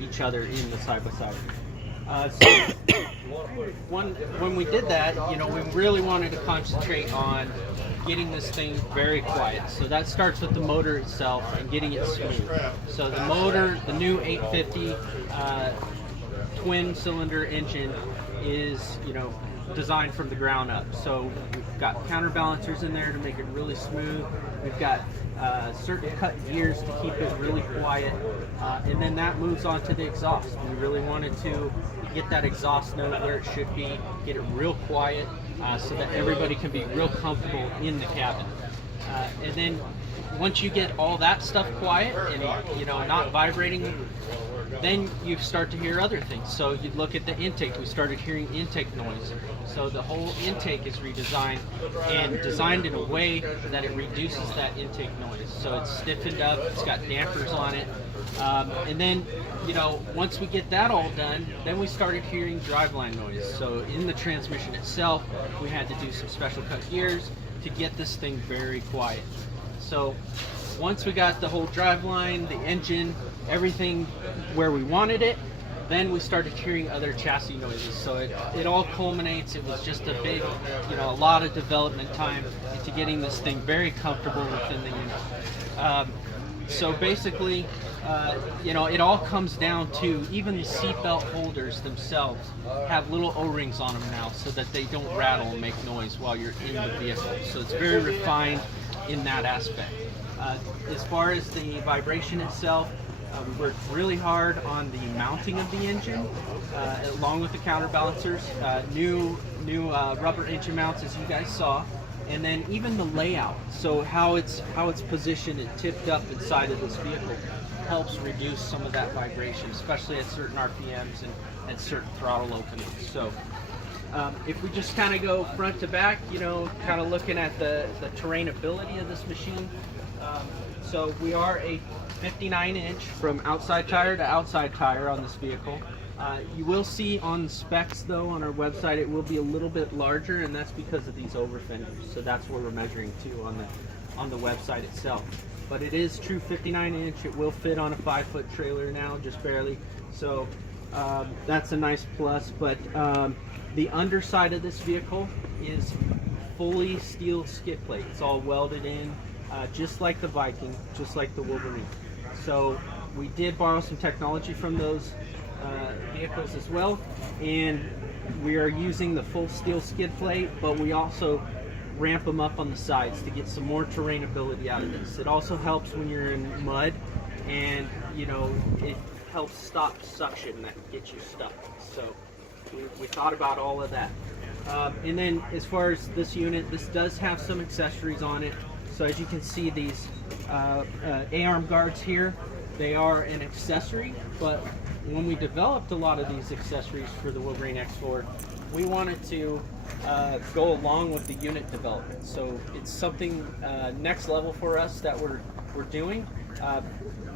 each other in the side-by-side. So when we did that, you know, we really wanted to concentrate on getting this thing very quiet. So that starts with the motor itself and getting it smooth. So the motor, the new 850 twin cylinder engine is, you know, designed from the ground up. So we've got counterbalancers in there to make it really smooth. We've got certain cut gears to keep it really quiet. And then that moves on to the exhaust. We really wanted to get that exhaust note where it should be, get it real quiet, so that everybody can be real comfortable in the cabin. And then once you get all that stuff quiet and, you know, not vibrating, then you start to hear other things. So you look at the intake, we started hearing intake noise. So the whole intake is redesigned and designed in a way that it reduces that intake noise. So it's stiffened up, it's got dampers on it. And then, you know, once we get that all done, then we started hearing driveline noise. So in the transmission itself, we had to do some special cut gears to get this thing very quiet. So once we got the whole driveline, the engine, everything where we wanted it, then we started hearing other chassis noises. So it all culminates. It was just a big, you know, a lot of development time into getting this thing very comfortable within the unit. So basically, you know, it all comes down to even the seatbelt holders themselves have little O-rings on them now so that they don't rattle and make noise while you're in the vehicle. So it's very refined in that aspect. As far as the vibration itself, we worked really hard on the mounting of the engine, along with the counterbalancers, new rubber engine mounts, as you guys saw, and then even the layout. So how it's positioned and tipped up inside of this vehicle helps reduce some of that vibration, especially at certain RPMs and at certain throttle openings. So if we just kind of go front to back, you know, kind of looking at the terrainability of this machine. So we are a 59-inch from outside tire to outside tire on this vehicle. You will see on specs, though, on our website, it will be a little bit larger, and that's because of these over fenders. So that's what we're measuring to on the website itself. But it is true 59-inch. It will fit on a 5-foot trailer now, just barely. So that's a nice plus. But the underside of this vehicle is fully steel skid plate. It's all welded in, just like the Viking, just like the Wolverine. So we did borrow some technology from those vehicles as well, and we are using the full steel skid plate, but we also ramp them up on the sides to get some more terrainability out of this. It also helps when you're in mud, and you know, it helps stop suction that gets you stuck. So we thought about all of that. And then as far as this unit, this does have some accessories on it. So as you can see, these A-arm guards here, they are an accessory, but when we developed a lot of these accessories for the Wolverine X4, we wanted to go along with the unit development. So it's something next level for us that we're doing.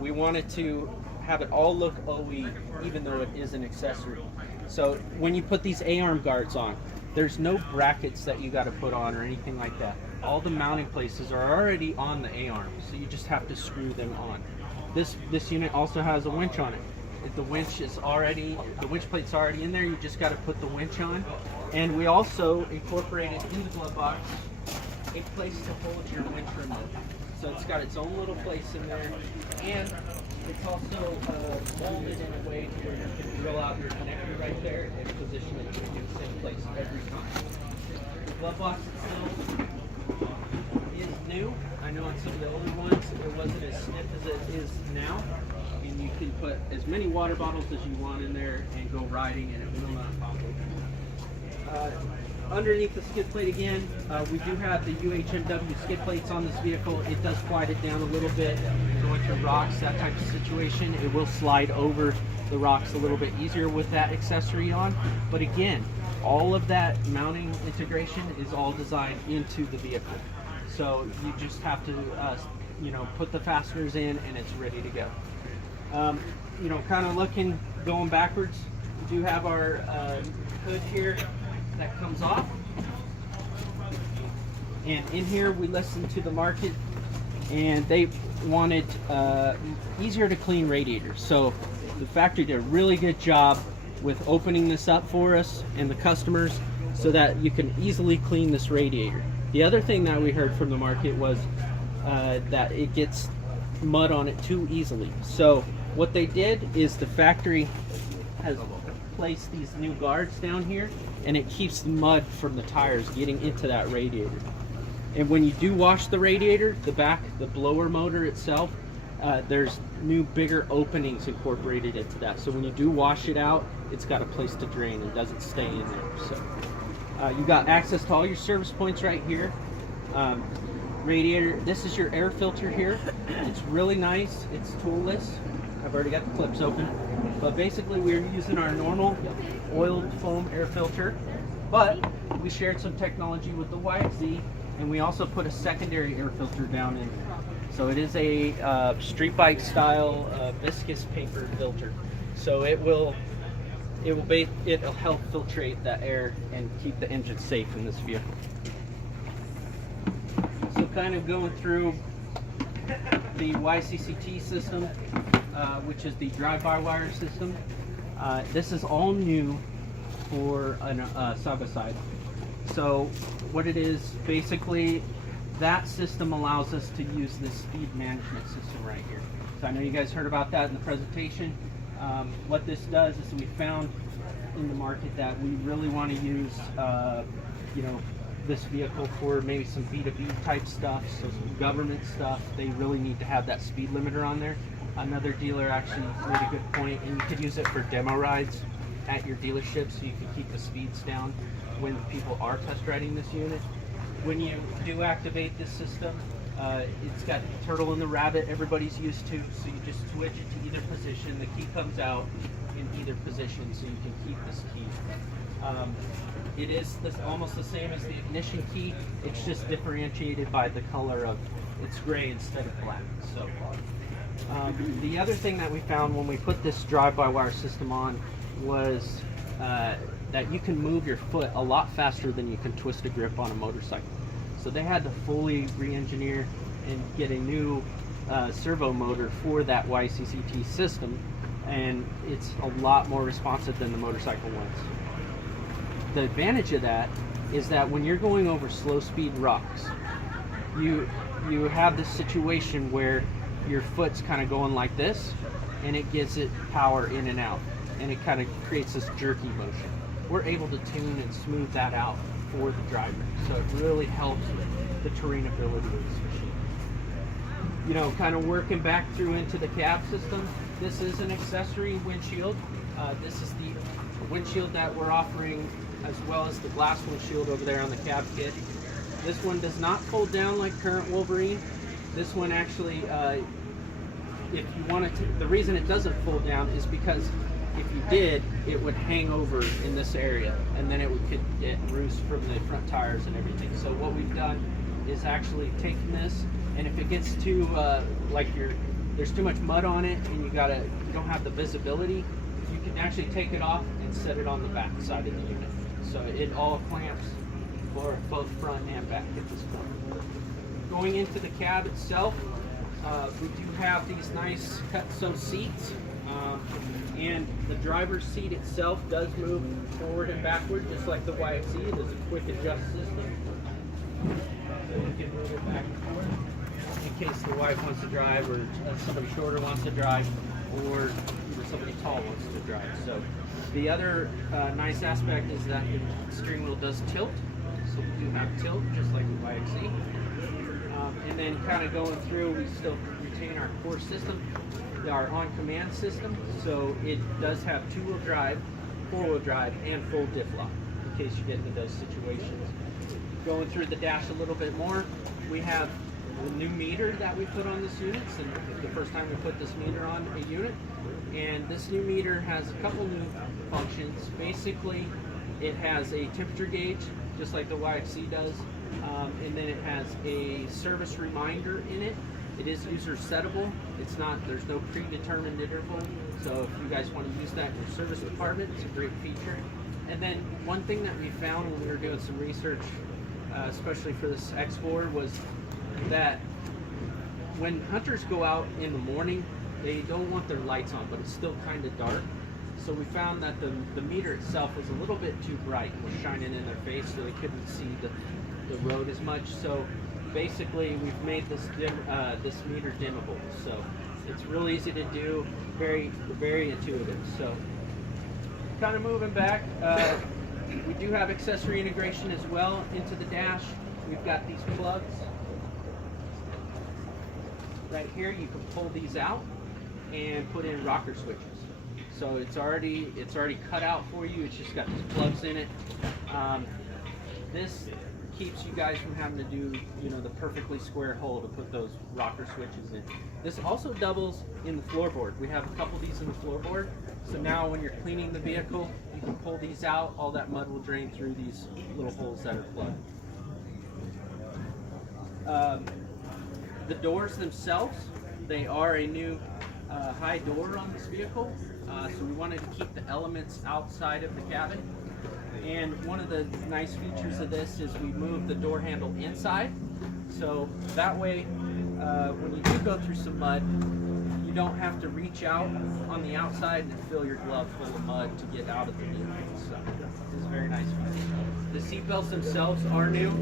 We wanted to have it all look OE, even though it is an accessory. So when you put these A-arm guards on, there's no brackets that you got to put on or anything like that. All the mounting places are already on the A-arm, so you just have to screw them on. This unit also has a winch on it. If the winch plate's already in there, you just got to put the winch on. And we also incorporated in the glove box a place to hold your winch remote. So it's got its own little place in there, and it's also molded in a way where you can drill out your connector right there and position it in the same place every time. The glove box itself is new. I know on some of the older ones it wasn't as stiff as it is now. And you can put as many water bottles as you want in there and go riding, and it will not pop open. Underneath the skid plate again, we do have the UHMW skid plates on this vehicle. It does slide it down a little bit, going through rocks, that type of situation. It will slide over the rocks a little bit easier with that accessory on. But again, all of that mounting integration is all designed into the vehicle. So you just have to, you know, put the fasteners in and it's ready to go. You know, kind of going backwards, we do have our hood here that comes off. And in here we listen to the market and they wanted easier to clean radiators. So the factory did a really good job with opening this up for us and the customers so that you can easily clean this radiator. The other thing that we heard from the market was that it gets mud on it too easily. So what they did is the factory has placed these new guards down here, and it keeps the mud from the tires getting into that radiator. And when you do wash the radiator, the back, the blower motor itself, there's new bigger openings incorporated into that. So when you do wash it out, it's got a place to drain and doesn't stay in there. So you got access to all your service points right here. Radiator, this is your air filter here. It's really nice. It's toolless. I've already got the clips open. But basically we're using our normal oiled foam air filter, but we shared some technology with the YXZ, and we also put a secondary air filter down in. So it is a street bike style viscous paper filter. So it'll help filtrate that air and keep the engine safe in this vehicle. So kind of going through the YCCT system, which is the drive-by-wire system. This is all new for a side-by-side. So what it is, basically, that system allows us to use this speed management system right here. So I know you guys heard about that in the presentation. What this does is we found in the market that we really want to use, this vehicle for maybe some B2B type stuff, so some government stuff. They really need to have that speed limiter on there. Another dealer actually made a good point, and you could use it for demo rides at your dealership, so you can keep the speeds down when people are test riding this unit. When you do activate this system, it's got the turtle and the rabbit everybody's used to, so you just switch it to either position. The key comes out in either position, so you can keep this key. It is almost the same as the ignition key. It's just differentiated by the color of it's gray instead of black. So the other thing that we found when we put this drive-by-wire system on was that you can move your foot a lot faster than you can twist a grip on a motorcycle. So they had to fully re-engineer and get a new servo motor for that YCCT system, and it's a lot more responsive than the motorcycle ones. The advantage of that is that when you're going over slow speed rocks, you have this situation where your foot's kind of going like this, and it gives it power in and out, and it kind of creates this jerky motion. We're able to tune and smooth that out for the driver, so it really helps with the terrainability of this machine. You know, kind of working back through into the cab system, this is an accessory windshield. This is the windshield that we're offering, as well as the glass windshield over there on the cab kit. This one does not fold down like current Wolverine. This one actually, if you wanted to, the reason it doesn't fold down is because if you did, it would hang over in this area, and then could get roost from the front tires and everything. So what we've done is actually taken this, and if it gets too, there's too much mud on it, and you don't have the visibility, you can actually take it off and set it on the back side of the unit. So it all clamps for both front and back at this point. Going into the cab itself, we do have these nice cut-sew seats, and the driver's seat itself does move forward and backward just like the YXZ. There's a quick adjust system, so you can move it back and forth in case the wife wants to drive, or somebody shorter wants to drive, or somebody tall wants to drive. So the other nice aspect is that the steering wheel does tilt, so we do have tilt just like the YXZ. And then kind of going through, we still retain our core system, our on-command system, so it does have two-wheel drive, four-wheel drive, and full diff lock in case you get into those situations. Going through the dash a little bit more, we have the new meter that we put on this unit. So the first time we put this meter on a unit, and this new meter has a couple new functions. Basically, it has a temperature gauge, just like the YXZ does, and then it has a service reminder in it. It is user settable. There's no predetermined interval. So if you guys want to use that in your service department, it's a great feature. And then one thing that we found when we were doing some research, especially for this X4, was that when hunters go out in the morning, they don't want their lights on, but it's still kind of dark. So we found that the meter itself was a little bit too bright and was shining in their face, so they couldn't see the road as much. So basically, we've made this meter dimmable. So it's real easy to do, very intuitive. So kind of moving back, we do have accessory integration as well into the dash. We've got these plugs right here. You can pull these out and put in rocker switches. So it's already cut out for you. It's just got these plugs in it. This keeps you guys from having to do, you know, the perfectly square hole to put those rocker switches in. This also doubles in the floorboard. We have a couple of these in the floorboard. So now when you're cleaning the vehicle, you can pull these out. All that mud will drain through these little holes that are plugged. The doors themselves, they are a new high door on this vehicle. So we wanted to keep the elements outside of the cabin. And one of the nice features of this is we move the door handle inside. So that way, when you do go through some mud, you don't have to reach out on the outside and fill your glove full of mud to get out of the vehicle. So this is a very nice feature. The seat belts themselves are new.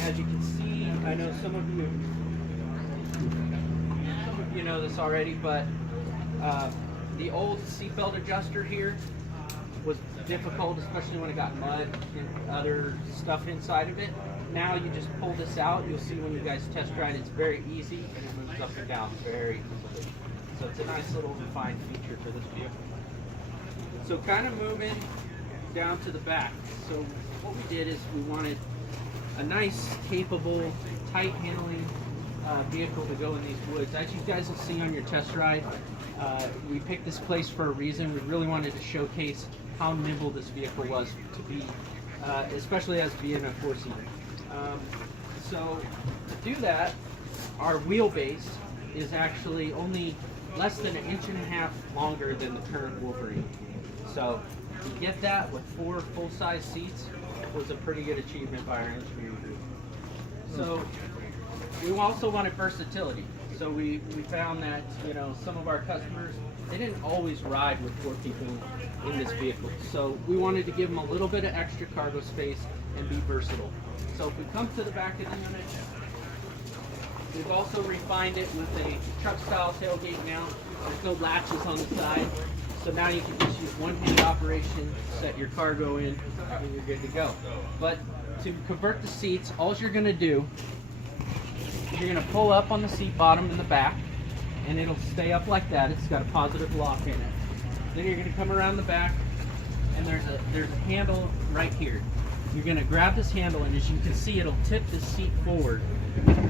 As you can see, I know some of you know this already, but the old seatbelt adjuster here was difficult, especially when it got mud and other stuff inside of it. Now you just pull this out. You'll see when you guys test ride, it's very easy and it moves up and down very easily. So it's a nice little refined feature for this vehicle. So kind of moving down to the back. So what we did is we wanted a nice, capable, tight handling vehicle to go in these woods. As you guys will see on your test ride, we picked this place for a reason. We really wanted to showcase how nimble this vehicle was to be, especially as being a four-seater. So to do that, our wheelbase is actually only less than 1.5 inches longer than the current Wolveriene. So to get that with 4 full-size seats was a pretty good achievement by our engineering group. So we also wanted versatility. So we found that, you know, some of our customers, they didn't always ride with 4 people in this vehicle. So we wanted to give them a little bit of extra cargo space and be versatile. So if we come to the back of the unit, we've also refined it with a truck style tailgate now. There's no latches on the side. So now you can just use one-hand operation, set your cargo in, and you're good to go. But to convert the seats, all you're gonna do, you're gonna pull up on the seat bottom in the back, and it'll stay up like that. It's got a positive lock in it. Then you're gonna come around the back, and there's a handle right here. You're gonna grab this handle, and as you can see, it'll tip the seat forward.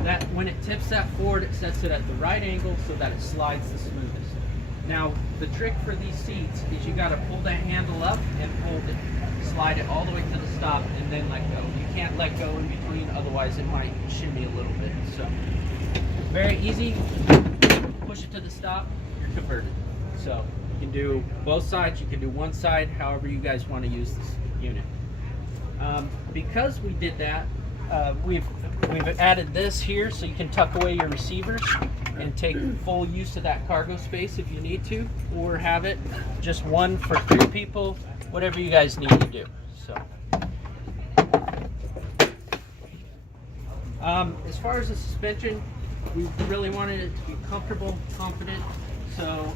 That when it tips that forward, it sets it at the right angle so that it slides the smoothest. Now, the trick for these seats is you gotta pull that handle up and hold it. Slide it all the way to the stop and then let go. You can't let go in between, otherwise it might shimmy a little bit. So, very easy. Push it to the stop, you're converted. So, you can do both sides, you can do one side, however you guys want to use this unit. Because we did that, we've added this here so you can tuck away your receivers and take full use of that cargo space if you need to, or have it just one for 3 people, whatever you guys need to do. So, as far as the suspension, we really wanted it to be comfortable, confident. So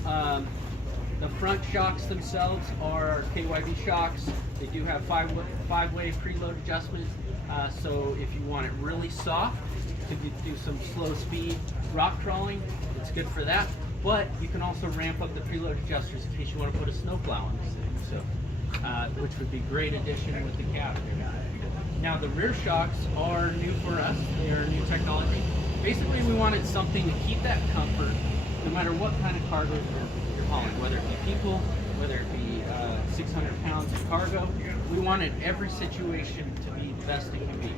the front shocks themselves are KYB shocks. They do have five-way preload adjustment. So if you want it really soft to do some slow speed rock crawling, it's good for that. But you can also ramp up the preload adjusters in case you want to put a snowplow on this thing. So, which would be a great addition with the cabin. Now the rear shocks are new for us. They are new technology. Basically, we wanted something to keep that comfort no matter what kind of cargo you're hauling, whether it be people, whether it be 600 pounds of cargo. We wanted every situation to be the best it can be.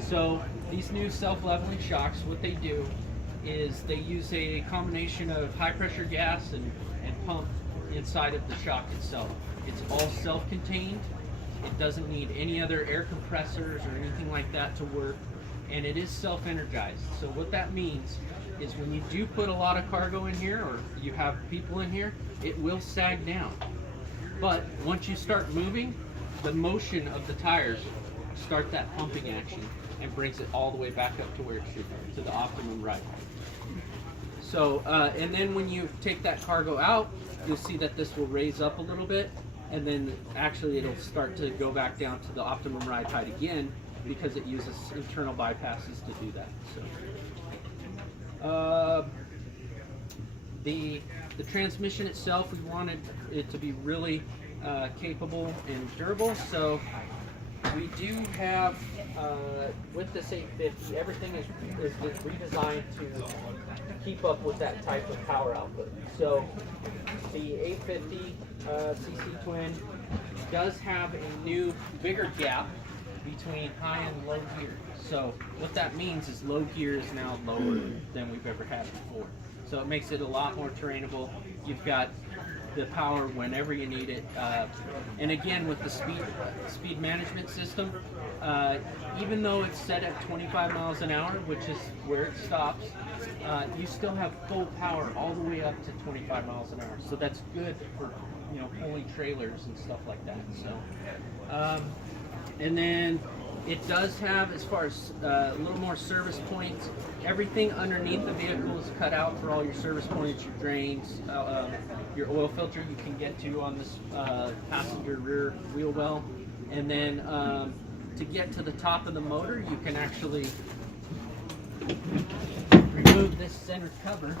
So these new self-leveling shocks, what they do is they use a combination of high pressure gas and pump inside of the shock itself. It's all self-contained. It doesn't need any other air compressors or anything like that to work. and it is self-energized. So what that means is when you do put a lot of cargo in here, or you have people in here, it will sag down. But once you start moving, the motion of the tires start that pumping action and brings it all the way back up to where it should be, to the optimum ride. So, and then when you take that cargo out, you'll see that this will raise up a little bit, and then actually it'll start to go back down to the optimum ride height again, because it uses internal bypasses to do that. So, the transmission itself, we wanted it to be really capable and durable. So we do have, with this 850, everything is redesigned to keep up with that type of power output. So the 850 cc twin does have a new, bigger gap between high and low gear. So what that means is low gear is now lower than we've ever had before. So it makes it a lot more trainable. You've got the power whenever you need it. And again, with the speed management system, even though it's set at 25 miles an hour, which is where it stops, you still have full power all the way up to 25 miles an hour. So that's good for, you know, pulling trailers and stuff like that. So, and then it does have, as far as a little more service points, everything underneath the vehicle is cut out for all your service points, your drains, your oil filter you can get to on this passenger rear wheel well. And then to get to the top of the motor, you can actually remove this center cover.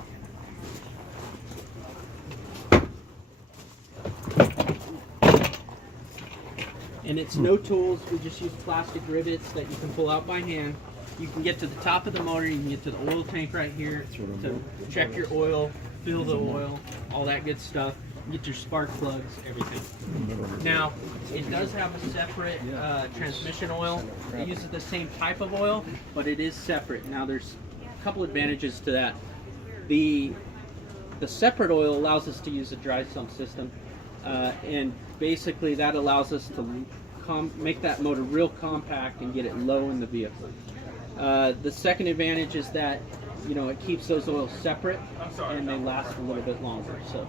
And it's no tools, we just use plastic rivets that you can pull out by hand. You can get to the top of the motor, you can get to the oil tank right here to check your oil, fill the oil, all that good stuff. Get your spark plugs, everything. Now, it does have a separate transmission oil. It uses the same type of oil, but it is separate. Now, there's a couple advantages to that. The separate oil allows us to use a dry sump system, and basically that allows us to make that motor real compact and get it low in the vehicle. The second advantage is that, you know, it keeps those oils separate and they last a little bit longer. So,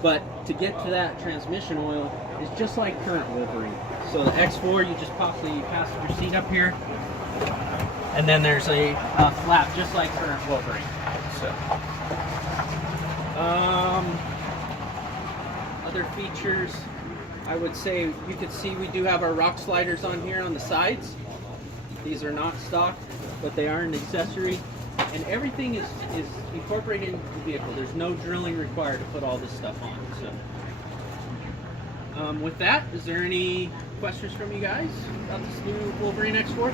but to get to that transmission oil is just like current Wolverine. So the X4, you just pop the passenger seat up here, and then there's a flap just like current Wolverine. So, other features, I would say you can see we do have our rock sliders on here on the sides. These are not stock, but they are an accessory. And everything is incorporated into the vehicle. There's no drilling required to put all this stuff on. So, with that, is there any questions from you guys about this new Wolverine X4?